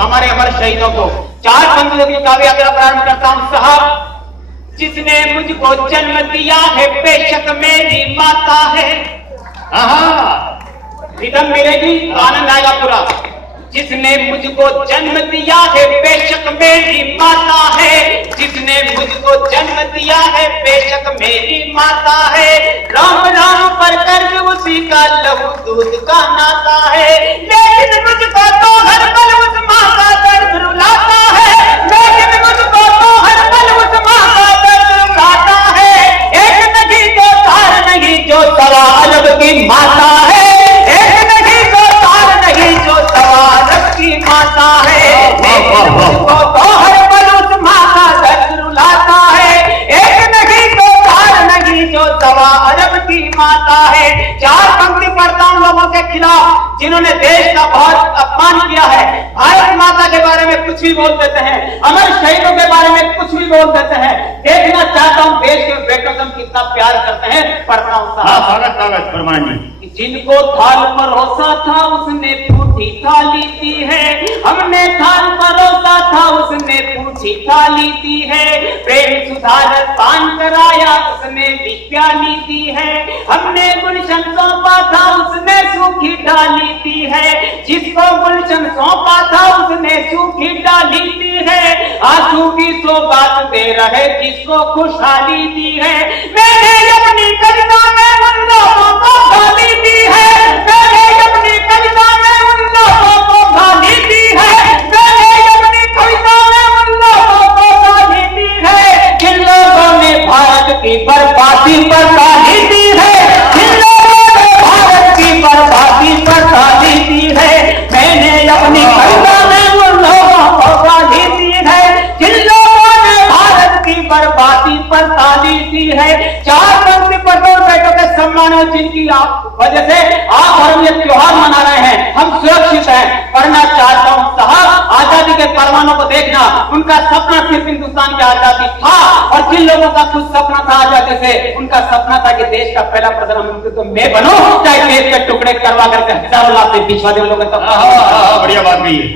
हमारे अमर शहीदों को। 4 पंक्तियों की काव्य यात्रा प्रारंभ करता हूं। साहब, जिसने मुझको जन्म दिया है बेशक मेरी माता है। रिदम मिलेगी, आनंद आएगा पूरा। जिसने मुझको जन्म दिया है बेशक मेरी माता है। जिसने मुझको जन्म दिया है बेशक मेरी माता है। राम राम पर कर्ज उसी का लहू दूध का नाता है। लेकिन मुझको तो हर पल उस माँ का दर्द रुलाता है। लेकिन मुझको तो हर पल उस माँ का दर्द रुलाता है। एक नहीं तो तार नहीं जो सवा अरब की माता है। एक नहीं तो तार नहीं जो सवा अरब की माता है। मुझको तो हर पल उस माँ का दर्द रुलाता है। एक नहीं तो तार नहीं जो सवा अरब की माता है। 4 पंक्ति पढ़ता हूं लोगों के खिलाफ जिन्होंने देश का बहुत अपमान किया है। भारत माता के बारे में कुछ भी बोल देते हैं, अमर शहीदों के बारे में कुछ भी बोल देते हैं। देखना चाहता हूं देश के बेटों से हम कितना प्यार करते हैं। पढ़ता हूं स्वागत फरमान जी। जिनको थाल परोसा था उसने पूठी थाली दी है। हमने थाल परोसा था उसने पूठी थाली दी है। प्रेम सुधार पान कराया उसने प्याली दी है। हमने गुलशन सौंपा था उसने सूखी डाली दी है। जिसको गुलशन सौंपा था उसने सूखी डाली दी है। आंसू की सौगात दे रहे जिसको खुशहाली दी है। मैंने अपनी कविता में उन लोगों को गाली दी है। मैंने अपनी कविता में उन लोगों को गाली दी है। मैंने अपनी कविता में उन लोगों को गाली दी है जिन लोगों ने भारत की बर्बादी पर गाली दी है। जिन लोगों ने भारत की बर्बादी पर गाली दी है। मैंने अपनी कविता में उन लोगों को गाली दी है जिन लोगों ने भारत की बर्बादी पर गाली दी है। 4 पंक्ति पढ़ो बेटों के सम्मान और जिनकी आप वजह से आप और हम ये त्योहार मना रहे हैं, हम सुरक्षित हैं। पढ़ना चाहता हूं साहब, आजादी के परवानों को देखना। उनका सपना सिर्फ हिंदुस्तान की आजादी था और जिन लोगों का कुछ सपना था आजादी से, उनका सपना था कि देश का पहला प्रधानमंत्री तो मैं बनूं, चाहे देश के टुकड़े करवा करके हजारों लाख से पिछवा दे लोग। बढ़िया बात भी है,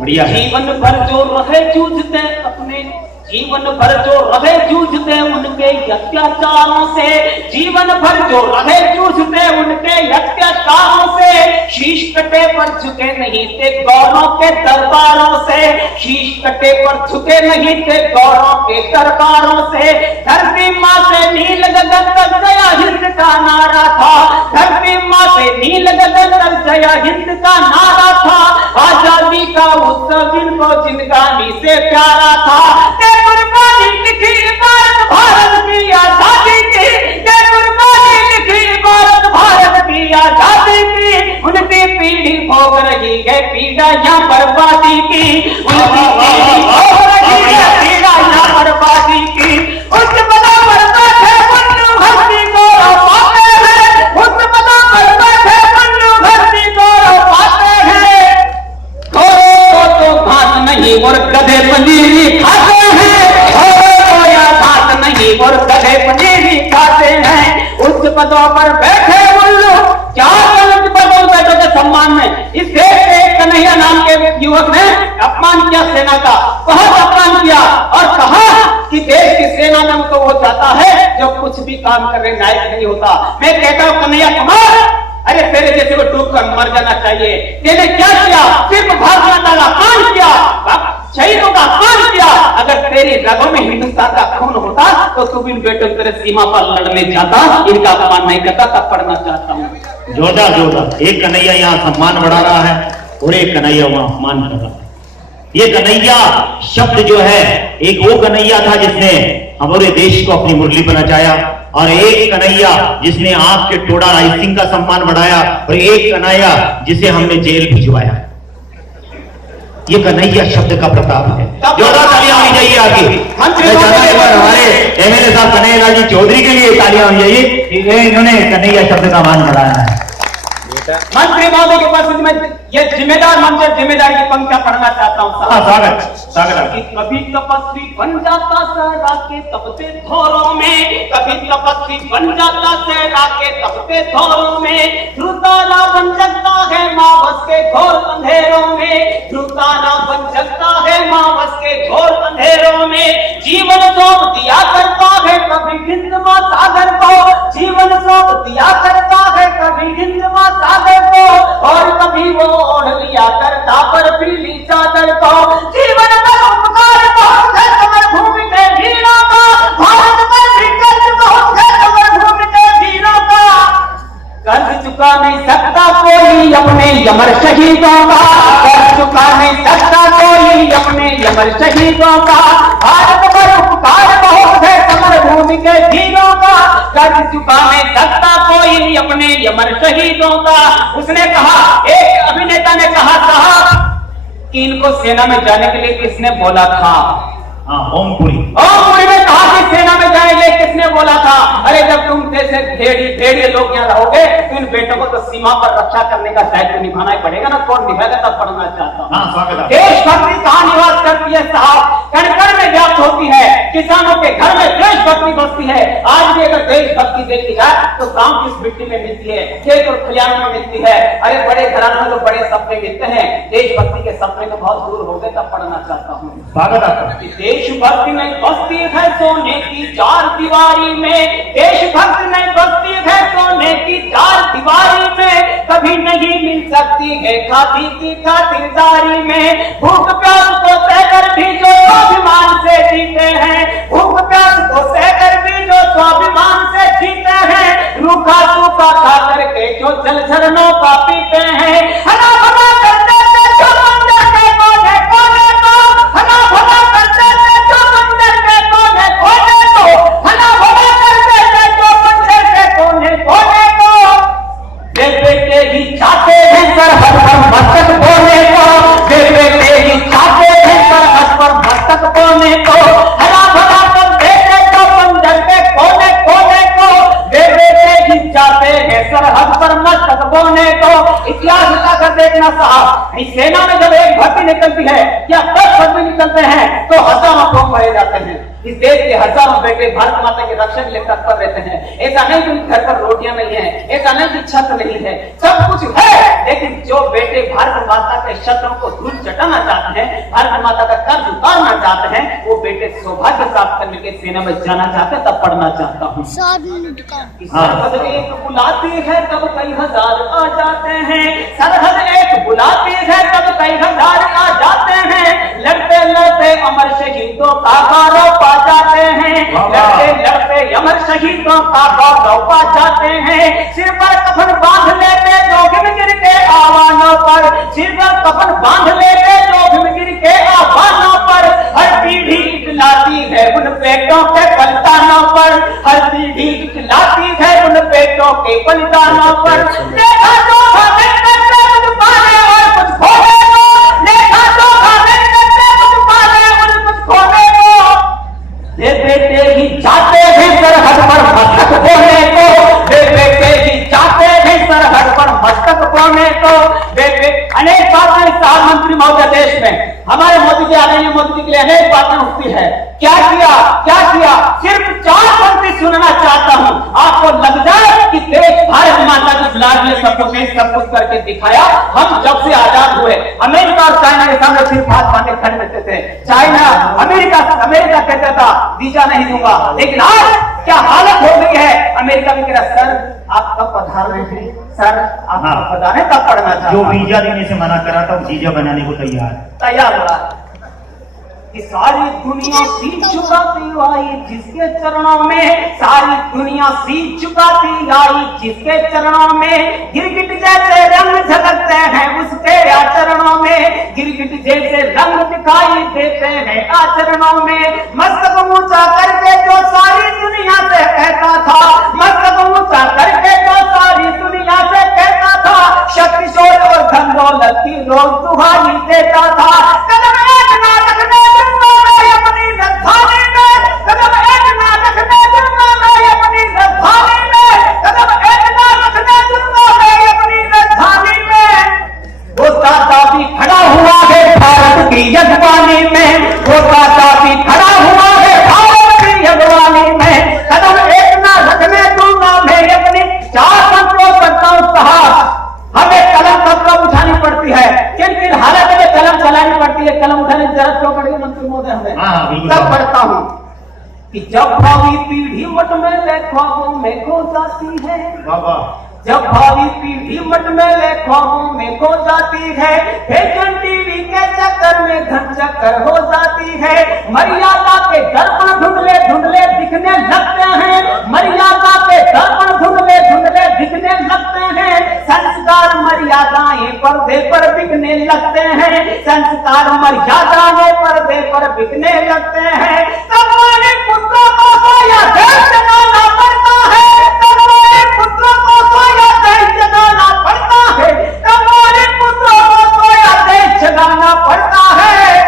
बढ़िया। जीवन भर जो रहे जूझते अपने, जीवन भर जो रहे जूझते उनके अत्याचारों से। जीवन भर जो रहे जूझते उनके अत्याचारों से। शीश कटे पर झुके नहीं थे गौरों के दरबारों से। शीश कटे पर झुके नहीं थे गौरों के दरबारों से। धरती माँ से नील गगन तक जया हिंद का नारा था। धरती माँ से नील गगन तक जया हिंद का नारा था। आजादी का उत्सव जिनको जिंदगानी से प्यारा था। कुर्बानी लिखी इबारत भारत की आजादी की। कुर्बानी लिखी इबारत भारत की आजादी की। उनकी पीढ़ी भोग रही है पीड़ा या बर्बादी की। उनकी पीढ़ी भोग रही है पीड़ा या बर्बादी की। उच्च पदा पर बैठे मन्नू भक्ति गौरव पाते हैं। उच्च पदा पर बैठे मन्नू भक्ति गौरव पाते हैं। तो घास नहीं और गधे पनीर खाते हैं। और गधे पनीर खाते हैं। उच्च पदों पर बैठे उल्लू। 4 उच्च पदों बैठों के सम्मान में इस देश के एक कन्हैया नाम के युवक ने अपमान किया सेना का, बहुत अपमान किया और कहा कि देश की सेना में तो वो जाता है जो कुछ भी काम करने लायक नहीं होता। मैं कहता हूं कन्हैया कुमार, अरे तेरे जैसे को डूब कर मर जाना चाहिए। तेने क्या किया? सिर्फ भारत माता का अपमान किया, शहीदों का अपमान किया। अगर तेरी रगों में हिंदुस्तान का खून होता तो तू भी बेटो तेरे सीमा पर लड़ने जाता। इनका अपमान नहीं करता। तब पढ़ना चाहता हूँ। जोरदार जोरदार। एक कन्हैया यहाँ सम्मान बढ़ा रहा है और एक कन्हैया वहां अपमान कर रहा है। ये कन्हैया शब्द जो है, एक वो कन्हैया था जिसने हमारे देश को अपनी मुरली पर नचाया और एक कन्हैया जिसने आपके टोडा राय सिंह का सम्मान बढ़ाया और एक कन्हैया जिसे हमने जेल भिजवाया। ये कन्हैया शब्द का प्रताप है। जोरदार तालियां होनी चाहिए आगे। हमारे एमएलए साहब कन्हैया लाल जी चौधरी के लिए तालियां होनी चाहिए। इन्होंने कन्हैया शब्द का मान बढ़ाया है। मंत्री महोदय के पास मैं ये जिम्मेदार मंच जिम्मेदारी की पंक्तियां पढ़ना चाहता हूँ। स्वागत। कभी तपस्वी बन जाता सहरा के तपते थोरों में। कभी तपस्वी बन जाता सहरा के तपते थोरों में। ध्रुतारा बन सकता है मावस के घोर अंधेरों में। ध्रुतारा हिंद महासागर को जीवन सौंप दिया करता है, कभी हिंद महासागर को और कभी वो ओढ़ लिया करता पर पीली चादर को। जीवन का उपकार बहुत है कमर भूमि के वीरों का, भारत में भी कर्ज बहुत है कमर भूमि के वीरों का। कर्ज चुका नहीं सकता कोई अपने अमर शहीदों का, कर्ज चुका नहीं सकता कोई अपने अमर शहीदों का। भारत पर उपकार बहुत है कमर भूमि के वीरों का, कर्ज चुका नहीं सकता कोई अपने अमर शहीदों का। उसने कहा, एक अभिनेता ने कहा साहब कि इनको सेना में जाने के लिए किसने बोला था? ओमपुरी ने कहा कि सेना में जाएंगे, किसने बोला था? अरे जब तुम जैसे भेड़िए लोग यहाँ रहोगे तो इन बेटों को तो सीमा पर रक्षा करने का दायित्व निभाना ही पड़ेगा ना, कौन निभाएगा? तब पढ़ना चाहता हूँ। देशभक्ति कहाँ निवास करती है साहब? कण कण में व्याप्त होती है, किसानों के घर में देशभक्ति बसती है। आज भी अगर देशभक्ति देखी जाए तो गांव की मिट्टी में मिलती है, खेत और खलियान में मिलती है। अरे बड़े घरानों में तो बड़े सपने मिलते हैं, देशभक्ति के सपने तो बहुत दूर हो गए, तब पढ़ना चाहता हूँ। देशभक्ति नहीं बसती है सोने की चार दीवारी में, देशभक्ति नहीं बसती है सोने की चार दीवारी में, कभी नहीं मिल सकती है खादी की खातिरदारी में। भूख प्यास को सहकर भी जो स्वाभिमान से जीते हैं, भूख प्यास को सहकर भी जो स्वाभिमान से जीते हैं, रूखा सूखा खा करके जो जल झरनों का पीते हैं। हना भना करते थे जो मंदिर के कोने कोने को, हना भना करते थे जो मंदिर के कोने कोने को, हना भना करते थे जो मंदिर के कोने कोने को। वे बेटे ही चाहते हैं सरहद पर मस्तक बोने को, वे बेटे ही चाहते हैं सरहद पर मस्तक बोने को। हना भना करते थे जो मंदिर के कोने कोने को, वे बेटे ही चाहते हैं सरहद पर मस्तक बोने को। इतिहास उठाकर देखना साहब, इस सेना में जब एक भर्ती निकलती है या 10 भर्ती निकलते हैं तो हजारों लोग मरे जाते हैं। इस देश के हजारों बेटे भारत माता के रक्षा के लिए तत्पर रहते हैं। ऐसा नहीं कि घर पर रोटियां नहीं है, ऐसा नहीं कि छत नहीं है, सब कुछ है, लेकिन जो बेटे भारत माता के शत्रुओं को धूल चटाना चाहते हैं, भारत माता का कर्ज उतारना चाहते हैं, वो बेटे सौभाग्य प्राप्त करने के सेना में जाना चाहते हैं, तब पढ़ना चाहता हूँ। सरहद एक बुलाती है तब कई हजार आ जाते हैं, सरहद एक बुलाती है तब कई हजार आ जाते हैं, लड़ते लड़ते अमर शहीदों का गौरव पा जाते हैं, लड़ते लड़ते अमर शहीदों का गौरव पा जाते हैं। सिर पर कफन बांध लेते जोखिम गिर के आवानों पर, सिर पर कफन बांध लेते जोखिम गिर के आवानों पर। हर पीढ़ी इकलाती है उन बेटों के बलिदानों पर, हर पीढ़ी इकलाती है उन बेटों के बलिदानों पर। देखा धोखा नहीं करते कुछ पाने और कुछ खोने को, देखा धोखा नहीं करते कुछ पाने और कुछ खोने को। ये बेटे ही चाहते हैं सरहद पर मस्तक बोने को, वे बेटे ही चाहते हैं सरहद पर मस्तक बोने को। अनेक बातें साहब मंत्री महोदय देश में हमारे मोदी जी आ रहे हैं, मोदी जी के लिए अनेक बातें उठती है। क्या किया क्या किया? सिर्फ 4 पंक्ति सुनना चाहता हूं, आपको लग जाए कि देश भारत माता के लाड में सब कुछ करके दिखाया। हम जब से आजाद हुए अमेरिका और चाइना के सामने सिर्फ हाथ बांधे खड़े रहते थे। चाइना अमेरिका कहता था वीजा नहीं दूंगा, लेकिन आज क्या हालत हो गई है? अमेरिका भी कह रहा सर आप कब पधार रहे थे, सर आप कब पधारे, तब पढ़ना चाहता। जो वीजा देने से मना करा था वीजा बनाने को तैयार हो रहा है। कि सारी दुनिया सीट चुकाती आई जिसके चरणों में, सारी दुनिया सीट चुकाती आई जिसके चरणों में। गिरगिट जैसे रंग झलकते हैं उसके आचरणों में, गिरगिट जैसे रंग दिखाई देते हैं आचरणों में। मस्तक ऊंचा करके जो सारी दुनिया से कहता था, मस्तक ऊंचा करके जो सारी दुनिया से कहता था, शक्ति शोर और धन दौलत की रोज दुहाई देता था। कदम एक ना रखने दूंगा मैं अपनी राजधानी में, कदम एक ना रखने दूंगा मैं अपनी राजधानी में, कदम एक ना रखने दूंगा मैं अपनी राजधानी में। वो दाता भी खड़ा हुआ है भारत की यजमानी में, वो दाता भी खड़ा हुआ है भारत की यजमानी में। कदम एक ना रखने दूंगा मैं अपनी। 4 मंत्रों करता हूं साहब, हमें कलम कब उठानी पड़ती है, किन किन हालत में कलम चलानी पड़ती है, कलम उठाने की जरूरत क्यों पड़ेगी मंत्री महोदय हमें, तब पढ़ता हूं। कि जब भावी पीढ़ी मट में ख्वाबों में खो जाती है, बाबा जब भावी पीढ़ी मट में ख्वाबों में खो जाती है, फैशन टीवी के चक्कर में घन चक्कर हो जाती है, मर्यादा के दर्पण धुंधले धुंधले दिखने लगते हैं, मर्यादा के दर्पण धुंधले धुंधले दिखने लगते हैं, संस्कार मर्यादाएं पर्दे पर बिकने लगते हैं, संस्कार मर्यादाएं पर्दे पर बिकने लगते हैं। हमारे पुत्रों को सोया देश जगाना पड़ता है, हमारे पुत्रों को सोया देश जगाना पड़ता है, हमारे पुत्रों को सोया देश जगाना पड़ता है।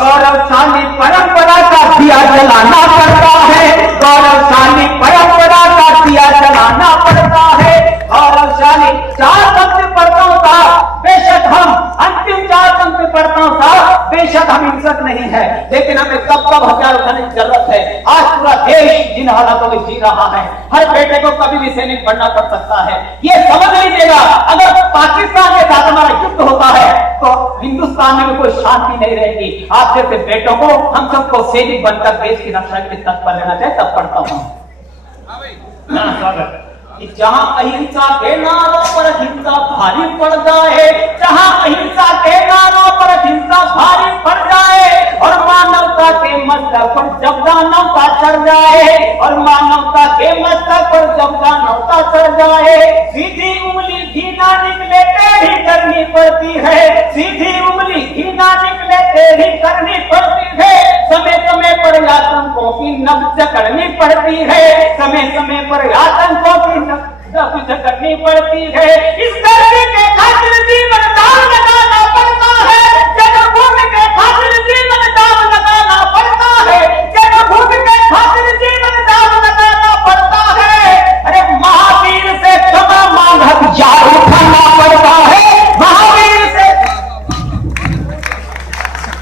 गौरवशाली परंपरा का दिया जलाना पड़ता है, गौरवशाली परंपरा का दिया जलाना पड़ता है। गौरवशाली चार पंक्ति पढ़ता था, बेशक हम अंतिम चार पंक्ति पढ़ता था, बेशक हम हिंसक नहीं है, लेकिन हमें कब कब हथियार उठाने की जरूरत है। आज पूरा देश जिन हालातों में जी रहा है, हर बेटे को कभी भी सैनिक बनना पड़ सकता है। ये समझ लीजिएगा, अगर पाकिस्तान के साथ हमारा युद्ध होता है तो हिंदुस्तान में भी कोई शांति नहीं रहेगी। आप जैसे बेटों को हम सबको सैनिक बनकर देश की रक्षा के तत्पर रहना चाहिए। तब पढ़ता हूं कि जहां अहिंसा के नारों पर हिंसा भारी पड़ जाए, जहां अहिंसा के नारों पर हिंसा भारी पड़ जाए, और मानवता के मस्तक पर जब दानवता चढ़ जाए, और मानवता के मस्तक पर जब दानवता चढ़ जाए, सीधी उंगली घीना निकले टेढ़ी करनी पड़ती है, सीधी उंगली घीना निकले टेढ़ी करनी पड़ती है। समय समय पर आतंकों की नब्ज करनी पड़ती है, समय समय पर आतंकों की नब्ज करनी पड़ती है। इस धरती के खातिर जीवन दान